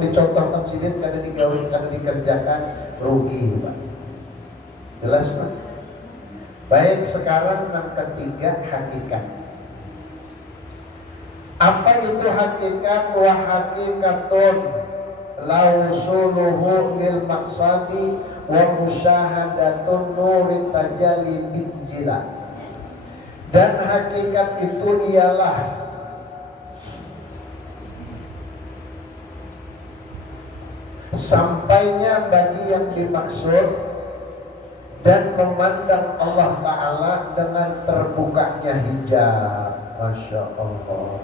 dicontohkan sidin karena digawin, karena dikerjakan rugi, Pak. Jelas, Pak? Baik, sekarang yang ketiga, hakikat. Apa itu hakikat? Wa hakikatun lausuluhu lil maqsadi wa musyahadatun nuri tajalli binjila. Dan hakikat itu ialah sampainya bagi yang dimaksud dan memandang Allah Ta'ala dengan terbukanya hijab. Masya Allah.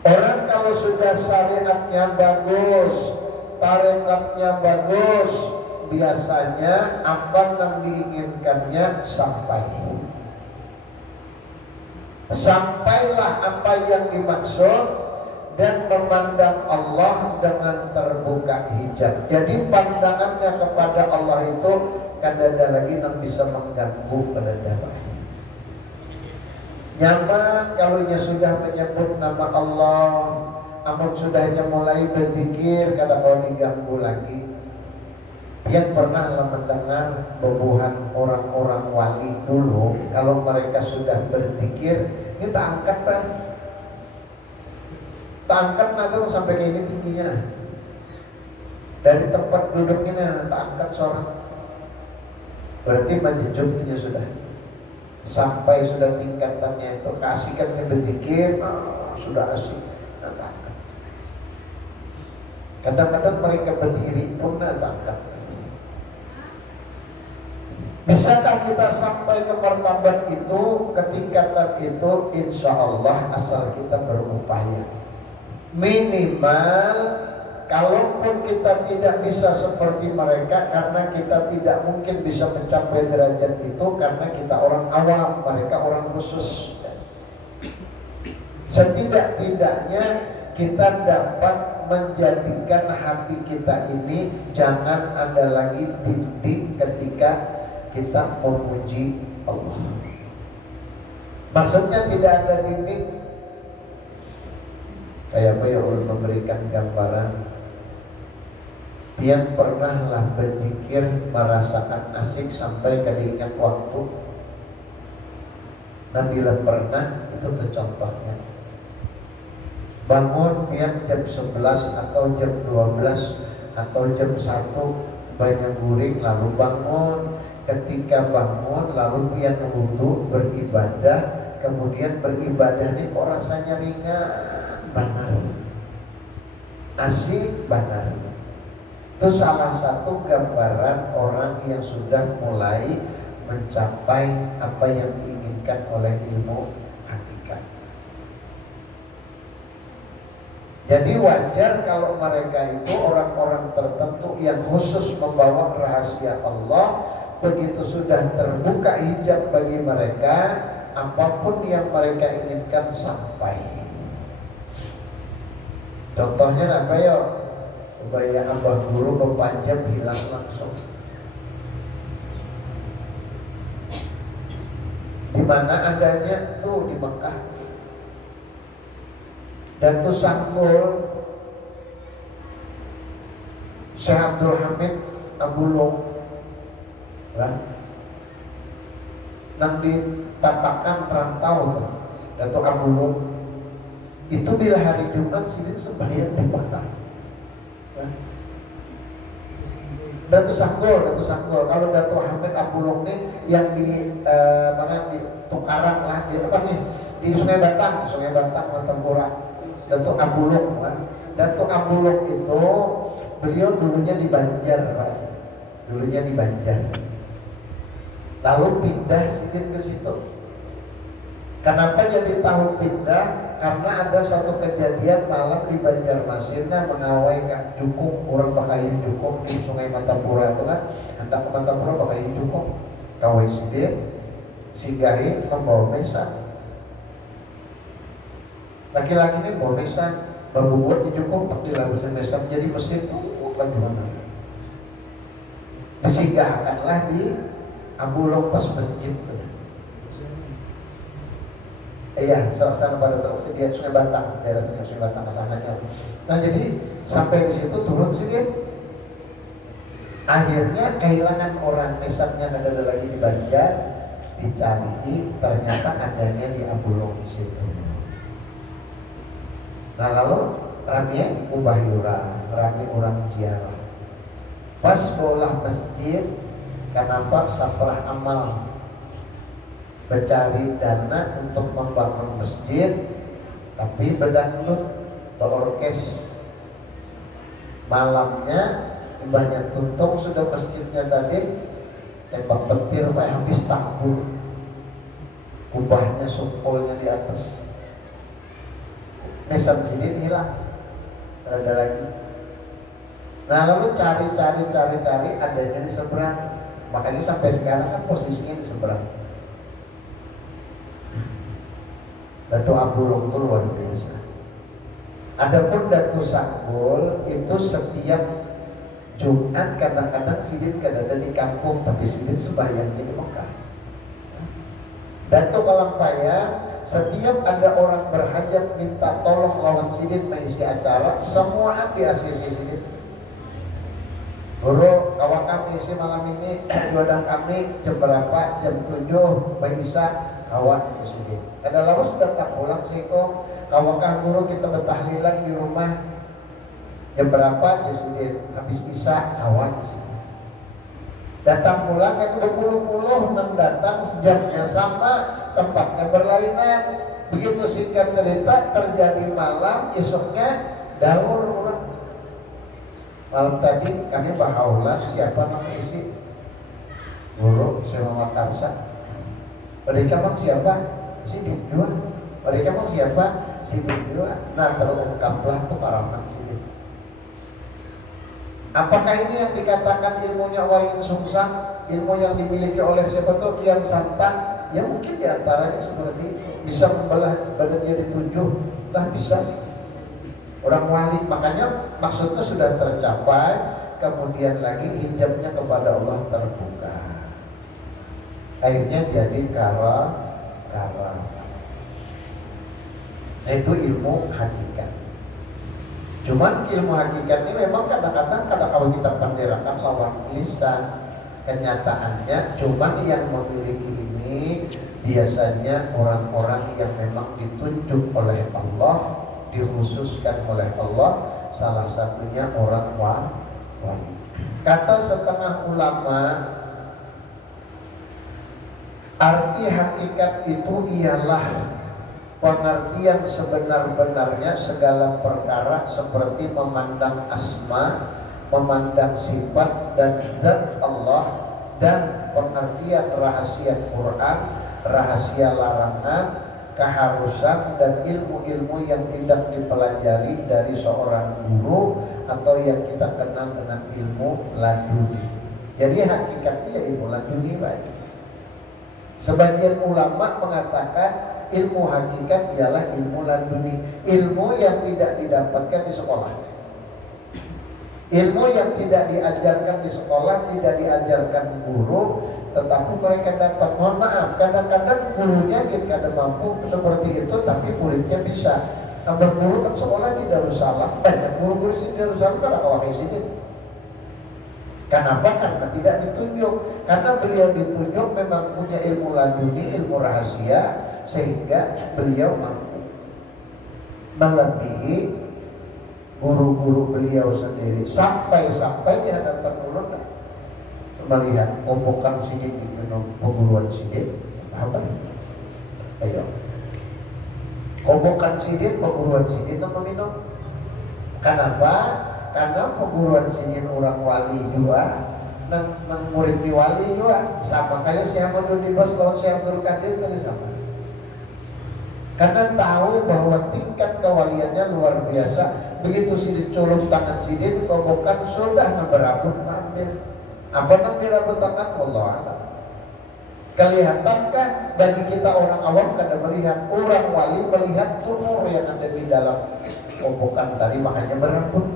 Orang kalau sudah syariatnya bagus, tarekatnya bagus, biasanya apa yang diinginkannya sampai. Sampailah apa yang dimaksud dan memandang Allah dengan terbuka hijab. Jadi pandangannya kepada Allah itu kan ada lagi yang bisa mengganggu pada darah. Nyaman kalau dia sudah menyebut nama Allah, namun sudahnya mulai berzikir, kadang kalau diganggu lagi. Yang pernah mendengar bebuhan orang-orang wali dulu, kalau mereka sudah berzikir, ini tak angkat, Pak. Tak angkat nada sampai kayak ini tingginya. Dari tempat duduknya tak angkat suara. Berarti menjejuknya sudah. Sampai sudah tingkatannya itu keasikannya berzikir, sudah asik, tak angkat. Kadang-kadang mereka berdiri pun tak angkat. Bisakah kita sampai ke martabat itu, ketingkatan itu? Insya Allah asal kita berupaya. Minimal, kalaupun kita tidak bisa seperti mereka, karena kita tidak mungkin bisa mencapai derajat itu, karena kita orang awam, mereka orang khusus. Setidak-tidaknya kita dapat menjadikan hati kita ini jangan ada lagi titik ketika kita memuji Allah. Maksudnya tidak ada titik. Kayak apa ya, ulun memberikan gambaran. Yang pernahlah berzikir merasakan asik sampai keingat waktu. Nabila pernah, itu tuh contohnya. Bangun pian jam 11 atau jam 12 atau jam 1 banyak guring, lalu bangun. Ketika bangun lalu pian wudu beribadah, kemudian beribadah ini kok rasanya ringan, benar, asik, benar. Itu salah satu gambaran orang yang sudah mulai mencapai apa yang diinginkan oleh ilmu hakikat. Jadi wajar kalau mereka itu orang-orang tertentu yang khusus membawa rahasia Allah, begitu sudah terbuka hijab bagi mereka, apapun yang mereka inginkan sampai. Contohnya apa ya? Bayar abah guru berpanjang hilang langsung. Di mana adanya? Tuh di Mekah. Datu Sanggul, Syekh Abdul Hamid Abulung, nang ditatakan perantau Datuk Abulung itu bila hari Jumat sini sembahyang di Mekah. Datuk Sanggul. Kalau Datuk Hamid Abulung nih yang di mana di Tukarang lah, di apa nih, di Sungai Batang Mantempura. Datuk Abulung, Datuk Abulung itu beliau dulunya di Banjar, Pak. Lalu pindah sedikit ke situ. Kenapa jadi tahu pindah? Karena ada satu kejadian malam di Banjarmasinnya mengawai Kak Jukung, orang Bakayin Jukung di Sungai Mantapura itu kan. Hendak ke Mantapura Bakayin Jukung, kawai sidir, singgahi membawa mesan. Laki-laki ini bawa mesan, berbubut di Jukung, tak dilabusin mesan jadi mesin kan gimana? Disinggahkanlah di Abulung pas masjid. Iya, sana pada tersedia Sungai Batang, daerah Sungai Batang kesananya. Nah jadi sampai di situ turun sedikit. Akhirnya kehilangan orang mesannya ada lagi di Banjar, dicari, ternyata adanya di Abulong di situ. Nah lalu rame ubah yura, rame orang ziarah. Pas bola masjid, kenapa saprah amal mencari dana untuk membangun masjid, tapi bedangdut berorkes. Malamnya banyak tuntung sudah masjidnya tadi tembak petir Pak habis takbur, kubahnya sumpulnya di atas. Nesan sini hilang, ada lagi. Nah lalu cari adanya di seberang, makanya sampai sekarang kan posisinya di seberang. Datu Abulong itu luar biasa. Adapun Datu Sanggul itu setiap Jumat kadang-kadang sidin ada di kampung, tapi sidin sembahyang di Mekah. Datu Kalampaya setiap ada orang berhajat minta tolong lawan sidin mengisi acara, semua di ACC sidin. Guru kawan kami isi malam ini jualan kami jam berapa? Jam 7 bisa kawan di sini. Ada lalu sudah tak pulang sih kok. Kawan guru kita bertahlilan di rumah jam berapa di sini? Habis isya kawan di sini. Datang pulang kan berpuluh-puluh datang jamnya sama, tempatnya berlainan. Begitu singkat cerita terjadi malam, esoknya daur orang. Malam tadi kami bahaulan siapa nama isi guru Selamat Karsa. Mereka bang siapa? Si Didua. Mereka bang siapa? Si Didua. Nah terungkaplah tuh paraman si Didua. Apakah ini yang dikatakan ilmunya Warin Sungsang, ilmu yang dimiliki oleh siapa tuh Kian Santang? Ya mungkin diantaranya seperti itu. Bisa membelah badan jadi 7, lah bisa. Orang wali, makanya maksudnya sudah tercapai, kemudian lagi hijabnya kepada Allah terbuka. Akhirnya jadi kara. Nah itu ilmu hakikat. Cuman ilmu hakikat ini memang kadang-kadang kalau kita penderakan lawan lisan, kenyataannya cuman yang memiliki ini biasanya orang-orang yang memang ditunjuk oleh Allah, dikhususkan oleh Allah, salah satunya orang wali. Kata setengah ulama, arti hakikat itu ialah pengertian sebenar-benarnya segala perkara seperti memandang asma, memandang sifat dan zat Allah, dan pengertian rahasia Quran, rahasia larangan, keharusan dan ilmu-ilmu yang tidak dipelajari dari seorang guru atau yang kita kenal dengan ilmu laduni. Jadi hakikatnya ilmu laduni, right? Sebagian ulama mengatakan ilmu hakikat ialah ilmu laduni, ilmu yang tidak didapatkan di sekolah, ilmu yang tidak diajarkan di sekolah, tidak diajarkan guru, tetapi mereka dapat. Mohon maaf, kadang-kadang gurunya tidak mampu seperti itu, tapi muridnya bisa. Berguru kan sekolah di Darussalam, banyak guru-guru di Darussalam kan awal di sini. Kenapa? Karena tidak ditunjuk. Karena beliau ditunjuk memang punya ilmu laduni, ilmu rahasia, sehingga beliau mampu melebihi guru-guru beliau sendiri. Sampai di hadapan ulama melihat obokan sidik di gunung perguruan sidik, apa? Ayo, obokan sidik perguruan sidik nama minum. Kenapa? Karena perguruan sidik orang wali juga, nang murid di wali juga sama kayak si Ahmad Dibas lawan si Abdul Qadir kali sama. Karena tahu bahwa tingkat kewaliannya luar biasa. Begitu sidik colok tangan sidik, obokan sudah berabut ambil. Apa yang dirabut tangan? Wallahualam. Kelihatankah bagi kita orang awam kada melihat, orang wali melihat tumor yang ada di dalam obokan tadi, makanya berabut.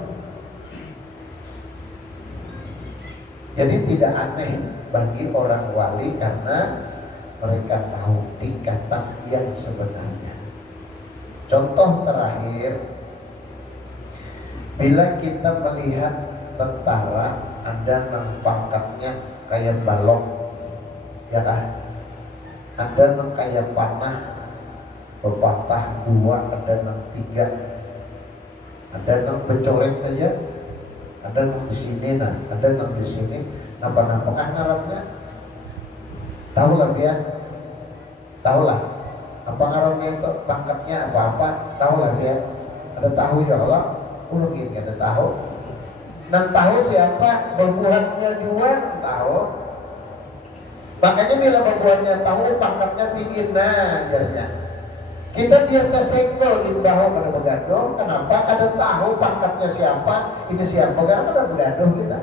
Jadi tidak aneh bagi orang wali karena mereka tahu tingkatan yang sebenarnya. Contoh terakhir, bila kita melihat tentara ada yang pangkatnya kayak balok, ya kan? Ada yang kayak panah berpatah dua, ada yang tiga, ada yang bercoret aja, ada yang di sini, nah, ada yang di sini, napa-napa kan ngarannya? Tahu lah dia, tahu lah. Apa ngarannya itu pangkatnya apa-apa, tahu lah dia. Ada tahu ya Allah, mungkin ada tahu. Dan tahu siapa berbuatnya juga tahu. Makanya bila berbuatnya tahu pangkatnya tinggi, nah ajarnya. Kita dia tersenggol di bawah pada begadong. Kenapa? Ada tahu pangkatnya siapa, ini siapa, karena pada begadong kita.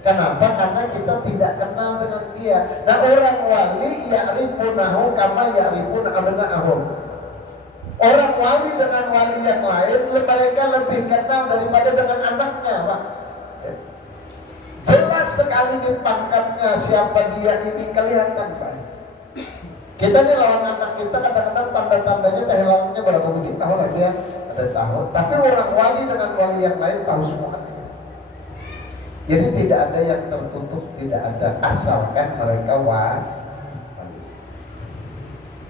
Kenapa? Karena kita tidak kenal dengan dia. Nah orang wali ya'rifunahu kama ya'rifun abna'ahum. Orang wali dengan wali yang lain mereka lebih kenal daripada dengan anaknya, Pak. Jelas sekali di pangkatnya siapa dia ini kelihatan, Pak. Kita nih lawan anak kita kadang-kadang tanda-tandanya kehilangannya berapa begitu tahu lah dia ada tahu. Tapi orang wali dengan wali yang lain tahu semua. Jadi tidak ada yang tertutup, tidak ada, asalkan mereka wali.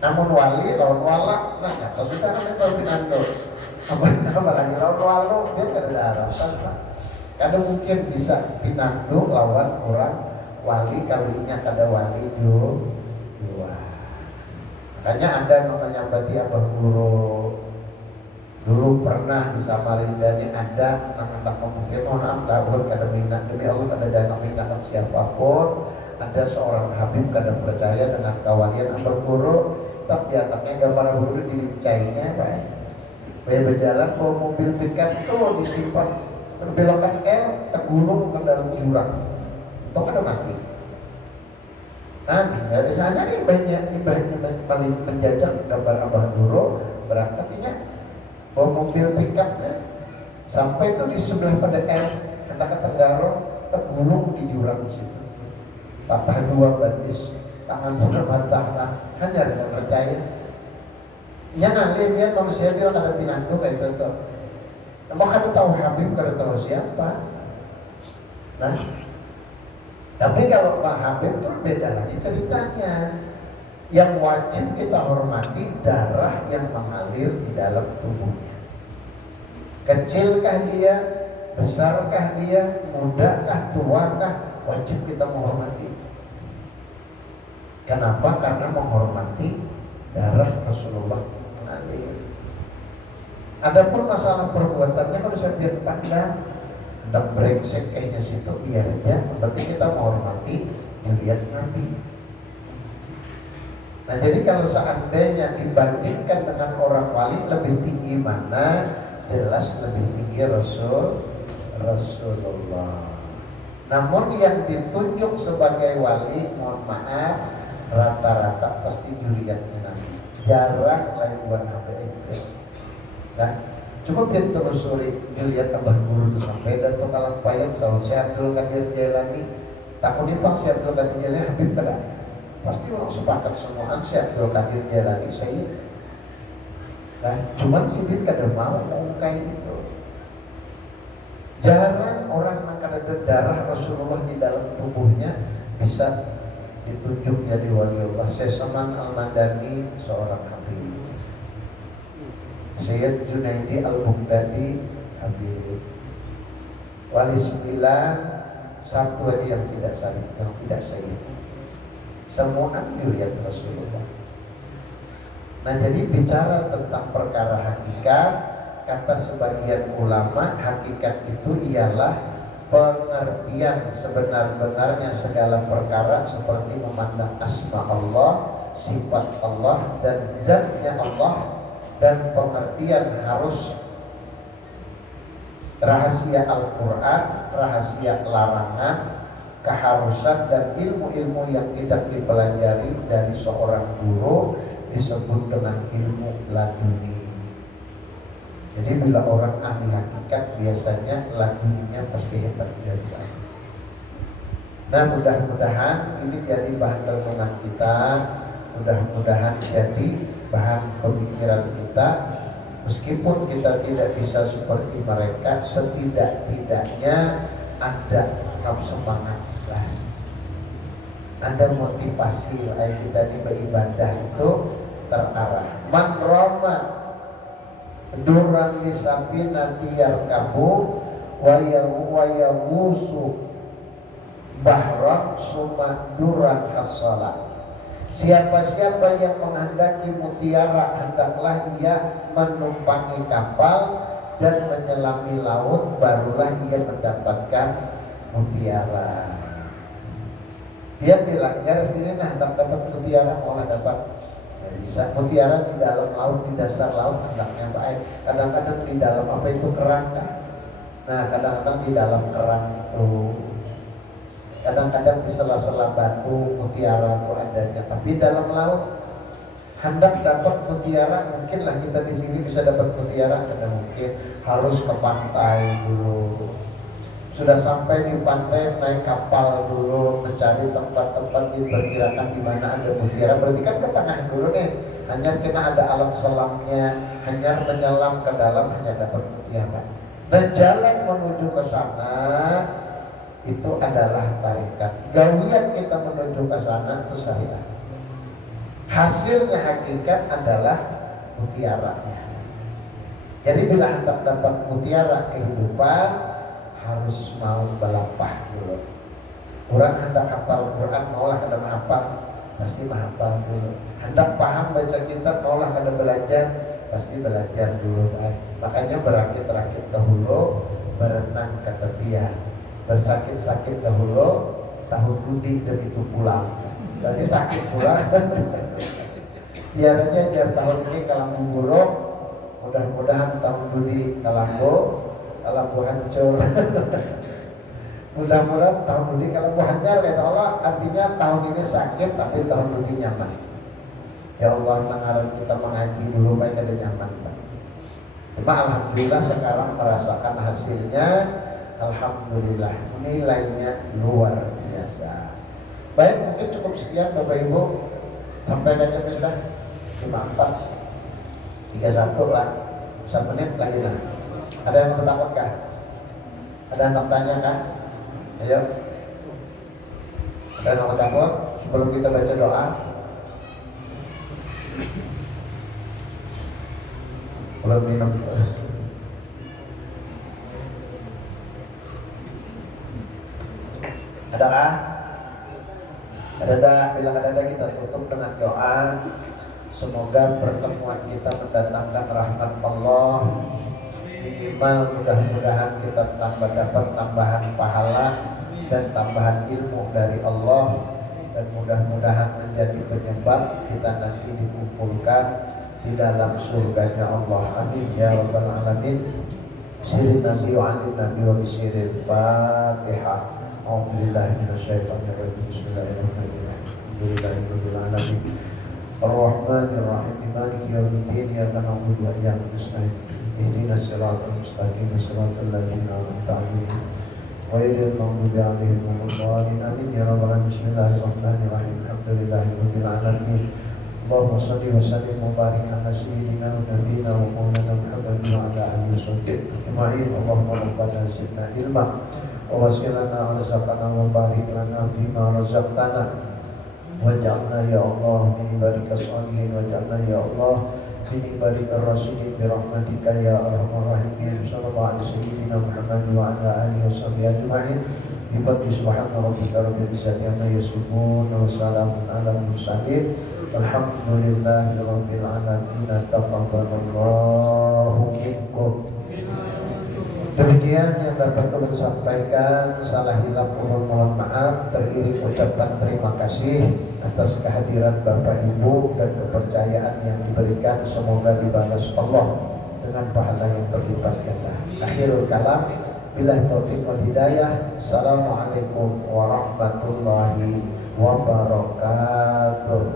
Namun wali lawan walak, nah kalau sudah kan itu pinanto. Apa lagi lawan walu dia tidak ada harapan, Pak. Kadang mungkin bisa pinanto lawan orang wali kalinya kada wali dua. Makanya ada namanya Bati Abah Guru. Dulu pernah di Samarinda ini ada anak-anak pemuda, mohon maaf lah, ulun kada minat, demi Allah kada ada minat siapapun. Ada seorang Habib kada percaya dengan kawalian Abah Guru, tapi anaknya gambar Abah Guru dilincainya, Pak. Saya berjalan bawa mobil pickup itu disimpan, berbelokkan L, tergulung ke dalam jurang, itu kada mati. Hanya ini banyak paling menjajah gambar Abah Guru berangkatnya bawa mobil pickupnya sampai itu di sebelah pada L, hendak ke Tenggaro, tergulung di jurang situ, patah dua batis, tangan sudah patah, nah, hanya dengan percaya. Yang alim ya manusia dia kada pinandu kayak itu. Mau kada tahu Habib, kada tahu siapa. Nah, tapi kalau Pak Habib itu beda lagi ceritanya. Yang wajib kita hormati darah yang mengalir di dalam tubuhnya. Kecilkah dia, besarkah dia, mudakah, tuakah, wajib kita menghormati. Kenapa? Karena menghormati darah Rasulullah mengalir. Adapun masalah perbuatannya kalau saya biar pandang, hendak brengsek kayaknya situ biar aja. Berarti kita menghormati dilihat Nabi. Nah jadi kalau seandainya dibandingkan dengan orang wali lebih tinggi mana? Jelas lebih tinggi Rasulullah. Namun yang ditunjuk sebagai wali, mohon maaf, rata-rata pasti juriatnya Nabi. Jarang lain buat HPMP. Nah, coba kita telusuri juriat Abah Guru itu sampai Dato' Kalampayang, Saud Syekh Abdul Qadir Jailani. Takutnya Pak Syekh Abdul Qadir Jailani Habib pada. Pasti orang sepakat semuaan Syekh Abdul Qadir Jailani saya. Nah, cuman Sidin kada mau kayak gitu. Jarang orang yang kada ada darah Rasulullah di dalam tubuhnya bisa ditunjuk jadi waliullah. Sesaman Al-Madani seorang Habib. Syed Junaidi Al-Bughdadi Habib. Wali 9 satu aja yang tidak syarif, yang tidak syarif. Semua dilihat Rasulullah. Nah jadi bicara tentang perkara hakikat, kata sebagian ulama, hakikat itu ialah pengertian sebenar-benarnya segala perkara seperti memandang asma Allah, sifat Allah dan zatnya Allah, dan pengertian harus rahasia Al-Quran, rahasia larangan, keharusan dan ilmu-ilmu yang tidak dipelajari dari seorang guru disebut dengan ilmu laduni. Jadi bila orang ahli hakikat biasanya laduninya pasti hebat juga. Nah mudah-mudahan ini jadi bahan renungan kita, mudah-mudahan jadi bahan pemikiran kita Meskipun kita tidak bisa seperti mereka, setidak-tidaknya ada semangat lah, ada motivasi kita di beribadah itu terarah. Man roma duran lisabina tiyar kabu wayagusu bahran summa duran as-salat. Siapa-siapa yang menghendaki mutiara, hendaklah ia menumpangi kapal dan menyelami laut, barulah ia mendapatkan mutiara. Dia bilang, ya sini nah hendak dapat mutiara, mau dapat. Ya bisa. Mutiara di dalam laut, di dasar laut hendaknya baik. Kadang-kadang di dalam apa itu kerangka. Nah, kadang-kadang di dalam kerang itu, kadang-kadang di sela-sela batu mutiara itu adanya. Tapi dalam laut hendak dapat mutiara, mungkinlah kita di sini bisa dapat mutiara, karena mungkin harus ke pantai dulu. Sudah sampai di pantai, naik kapal dulu, mencari tempat-tempat diperkirakan di mana ada mutiara. Berarti kan ke tengah dulu nih, hanya kena ada alat selamnya, hanya menyelam ke dalam, hanya dapat mutiara. Dan jalan menuju ke sana itu adalah tarikat. Gawian kita menuju ke sana itu syariat. Hasilnya hakikat adalah mutiaranya. Jadi bila hendak dapat mutiara kehidupan, harus mau belapah dulu. Orang hendak hafal Quran, maulah kada menghafal, pasti menghafal dulu. Hendak paham baca kitab, maulah kada belajar, pasti belajar dulu. Makanya berakit-rakit dahulu, berenang ke tepian, bersakit-sakit dahulu, tahu budi dan itu pulang. Jadi sakit pulang. Biarnya jar tahun ini kalambu buruk, mudah-mudahan tahun budi kalambu hancur. Mudah-mudahan tahun budi kalambu hancur, kata Allah. Artinya tahun ini sakit tapi tahun budi nyaman. Ya Allah, mengarang kita mengaji dulu baik ada nyaman, Pak. Cuma alhamdulillah sekarang merasakan hasilnya. Alhamdulillah, nilainya luar biasa. Baik, mungkin cukup sekian Bapak Ibu. Sampai aja sudah 54 31 lah. 1 menit lagi lah. Ada yang bertanya kah? Ada yang bertanya kah? Ayo. Ada yang bertanya sebelum kita baca doa? Belum minum. Adakah? Ada, bila ada kita tutup dengan doa. Semoga pertemuan kita mendatangkan rahmat Allah. Minimal mudah-mudahan kita dapat tambahan pahala dan tambahan ilmu dari Allah, dan mudah-mudahan menjadi penyebab kita nanti dikumpulkan di dalam surganya Allah. Amin ya rabbal alamin. Sirin Nabi wa alin Nabi wa bisirin Fatihah. Alhamdulillahi minasyaitonirrajim. Bismillahirrahmanirrahim. Alhamdulillahirabbil alamin. Ar-Rahmanirrahim. Maliki yaumiddin. Iyyaka na'budu wa iyyaka nasta'in. Ihdinas siratal mustaqim. Siratal ladzina an'amta 'alaihim ghairil maghdubi 'alaihim waladdallin. Amin ya rabbal alamin. Bismillahirrahmanirrahim. Alhamdulillahirabbil alamin. Allahumma shalli wa sallim wa barik ala sayyidina wa nabiyyina wa maulana Muhammadin wa ala alihi wasallam. Allahumma rabbana zidna ilma wa wasilana warzaqna wa barik lana fima razaqtana waj'alna ya Allah min ibadikas shalihin, waj'alna ya Allah min ibadikar rasyidin bi rahmatika ya arhamar rahimin. Sallallahu alaihi sayyidina Muhammad wa ala alihi washabbihi ajma'in. Bi subhana rabbika rabbil izzati amma yasifun wa salamun ala mursalin. Alhamdulillahi rabbil alamin. Taqabbalallahu minkum. Demikian yang dapat kami sampaikan. Salah hilaf mohon maaf. Teriring ucapan terima kasih atas kehadiran Bapak Ibu dan kepercayaan yang diberikan. Semoga dibalas Allah dengan pahala yang berlipat ganda. Akhirul kalam, billahi taufiq wal hidayah. Assalamualaikum warahmatullahi wabarakatuh.